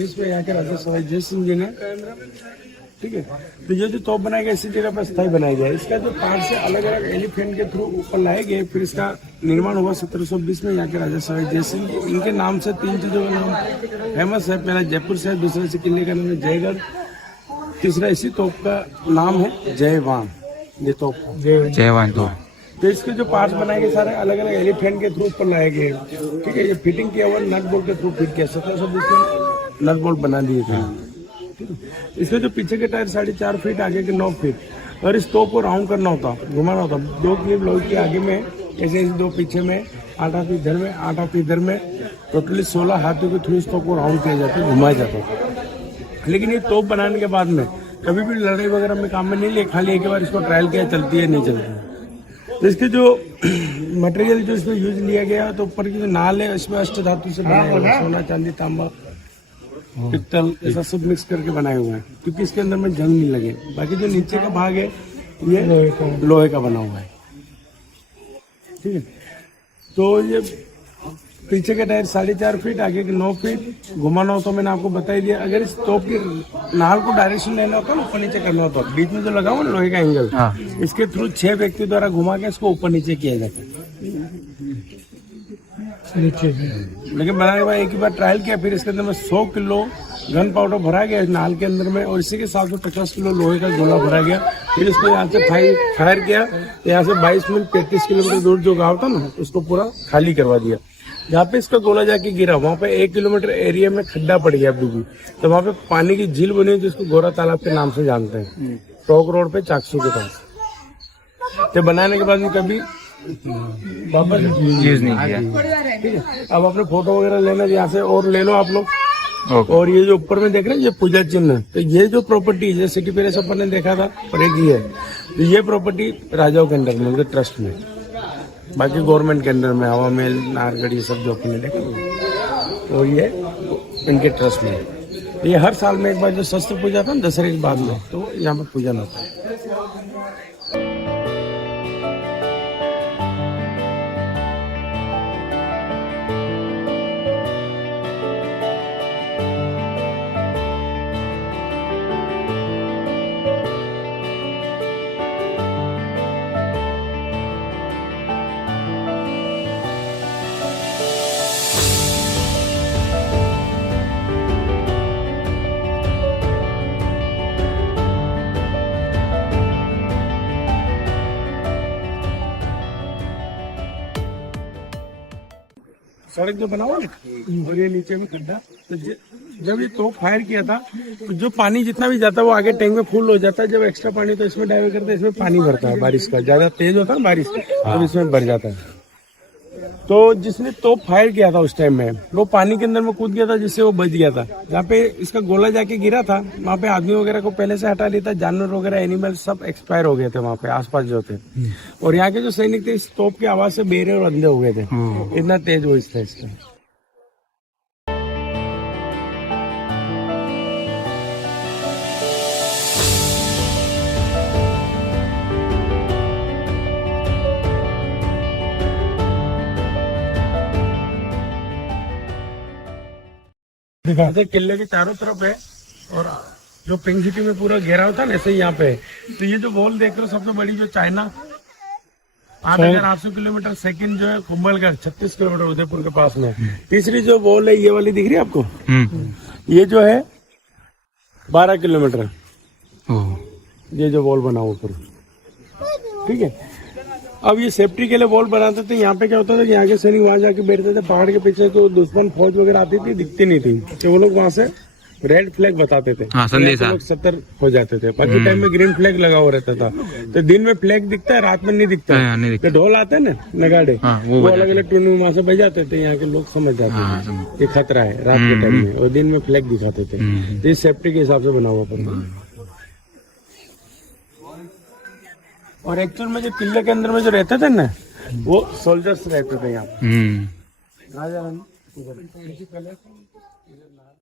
1720 में यहाँ के राजा सवाई जय सिंह जी ने, ठीक है। तो ये जो तोप बनाया गया इसी जगह पर स्थायी बनाया गया। इसका जो पार्ट से अलग अलग एलिफेंट के थ्रू ऊपर लाए गए, फिर इसका निर्माण हुआ 1720 में यहाँ के राजा सवाई जय सिंह। इनके नाम से 3 चीजों का नाम फेमस है। पहला जयपुर शहर, दूसरे से किले का नाम है जयगढ़, तीसरा इसी तोप का नाम है जयवान। ये तोप जयवान तोप। तो इसके जो पार्ट्स बनाए गए सारे अलग अलग एलिफेंट के थ्रू ऊपर लाए गए, ठीक है। ये फिटिंग किया हुआ नट बोल्ट के थ्रू फिट किया, 1720 में नट बोल्ट बना दिए थे। इसके जो पीछे के टायर 4.5 फीट, आगे के 9 फीट। और इस तोप को राउंड करना होता, घुमाना होता, 2 क्लिप लोहे के आगे में, ऐसे 2 पीछे में, 8 हाथ इधर में, 8 हाथ इधर में, टोटली 16 हाथों के थ्रू इस तोप को राउंड किया जाता है, घुमाया जाता है। लेकिन ये तोप बनाने के बाद में कभी भी लड़ाई वगैरह में काम में नहीं लिया, खाली एक बार इसको ट्रायल किया, चलती है नहीं चलती है। तो इसके जो मटेरियल जो इसमें यूज लिया गया, तो ऊपर की जो नाल है इसमें अष्ट धातु से बनाया हुआ है, सोना चांदी तांबा पित्तल ऐसा सब मिक्स करके बनाए हुए हैं, क्योंकि इसके अंदर में जंग नहीं लगे। बाकी जो नीचे का भाग है ये लोहे का बना हुआ है, ठीक है। तो ये पीछे के टायर 4.5 फीट, आगे के 9 फीट। घुमाना हो तो मैंने आपको बता ही दिया। अगर इस तोप की नाल को डायरेक्शन लेना होता है, ऊपर नीचे करना होता है, बीच में जो लगा हुआ ना लोहे का एंगल, इसके थ्रू 6 व्यक्ति द्वारा घुमा के इसको ऊपर नीचे किया जाता है नीचे। लेकिन बनाने के बाद एक ही बार ट्रायल किया, फिर इसके अंदर में 100 किलो गन पाउडर भरा गया नाल के अंदर में, और इसी के साथ 50 किलो लोहे का गोला भरा गया। फिर इसको यहाँ से फायर किया, यहाँ से 22 मील 35 किलोमीटर दूर जो गाँव था ना, उसको पूरा खाली करवा दिया। जहाँ पे इसका गोला जाके गिरा, वहाँ पे 1 किलोमीटर एरिया में खड्डा पड़ गया डूबी, तो वहाँ पे पानी की झील बनी, जिसको गोरा तालाब के नाम से जानते हैं, टोक रोड पे चाकसू के पास। तो बनाने के बाद में कभी वापस यूज नहीं किया, ठीक है। अब अपने फोटो वगैरह लेना यहाँ से और ले लो आप लोग। और ये जो ऊपर में देख रहे हैं ये पूजा चिन्ह है। तो ये जो प्रॉपर्टी है, सिटी पैलेस अपन ने देखा था, पर एक ये है, तो ये प्रॉपर्टी राजाओं के अंडर में, उनके ट्रस्ट में, बाकी गवर्नमेंट के अंदर में हवा महल, नाहरगढ़, ये सब जो अपन ने देखा, और ये इनके ट्रस्ट में। ये हर साल में एक बार जो शस्त्र पूजा था दशहरे के बाद में, तो यहाँ पर पूजन होता है। सड़क जो बना हुआ ना, और ये नीचे में खड्डा, तो जब ये तोप फायर किया था, तो जो पानी जितना भी जाता है वो आगे टैंक में फुल हो जाता है। जब एक्स्ट्रा पानी तो इसमें डाइवर्ट करते हैं, इसमें पानी भरता है बारिश का, ज्यादा तेज होता है ना बारिश, तो इसमें भर जाता है। तो जिसने तोप फायर किया था उस टाइम में, वो पानी के अंदर में कूद गया था, जिससे वो बच गया था। जहाँ पे इसका गोला जाके गिरा था, वहाँ पे आदमी वगैरह को पहले से हटा लिया था, जानवर वगैरह एनिमल सब एक्सपायर हो गए थे वहाँ पे आसपास जो थे। और यहाँ के जो सैनिक थे, इस तोप की आवाज से बेरे और अंधे हो गए थे, इतना तेज वो था इसका। किले के चारों तरफ है, और जो पिंक सिटी में पूरा घेरा होता है ना, ऐसे ही यहाँ पे है। तो ये जो वॉल देख रहे हो सबसे बड़ी, जो चाइना 8,800 किलोमीटर सेकंड जो है, कुंभलगढ़ 36 किलोमीटर उदयपुर के पास में। तीसरी जो वॉल है ये वाली दिख रही है आपको, ये जो है 12 किलोमीटर, ये जो वॉल बना हुआ पूरा, ठीक है। अब ये सेफ्टी के लिए वॉल बनाते थे। यहाँ पे क्या होता था कि यहाँ के सैनिक वहां जाके बैठते थे पहाड़ के पीछे, तो दुश्मन फौज वगैरह आती थी, दिखती नहीं थी, तो वो लोग वहां से रेड फ्लैग बताते थे, संदेशा, लोग सतर्क हो जाते थे। बाकी टाइम में ग्रीन फ्लैग लगा हुआ रहता था। तो दिन में फ्लैग दिखता है, रात में नहीं दिखता है। तो ढोल आते हैं ना, नगाड़े, वो अलग अलग ट्यून में वहां से बजाते थे, यहाँ के लोग समझ जाते थे ये खतरा है रात के टाइम में, और दिन में फ्लैग दिखाते थे। तो ये सेफ्टी के हिसाब से बना हुआ था। और एक्चुअल में जो किले के अंदर में जो रहते थे ना, वो सोल्जर्स रहते थे यहाँ। राजा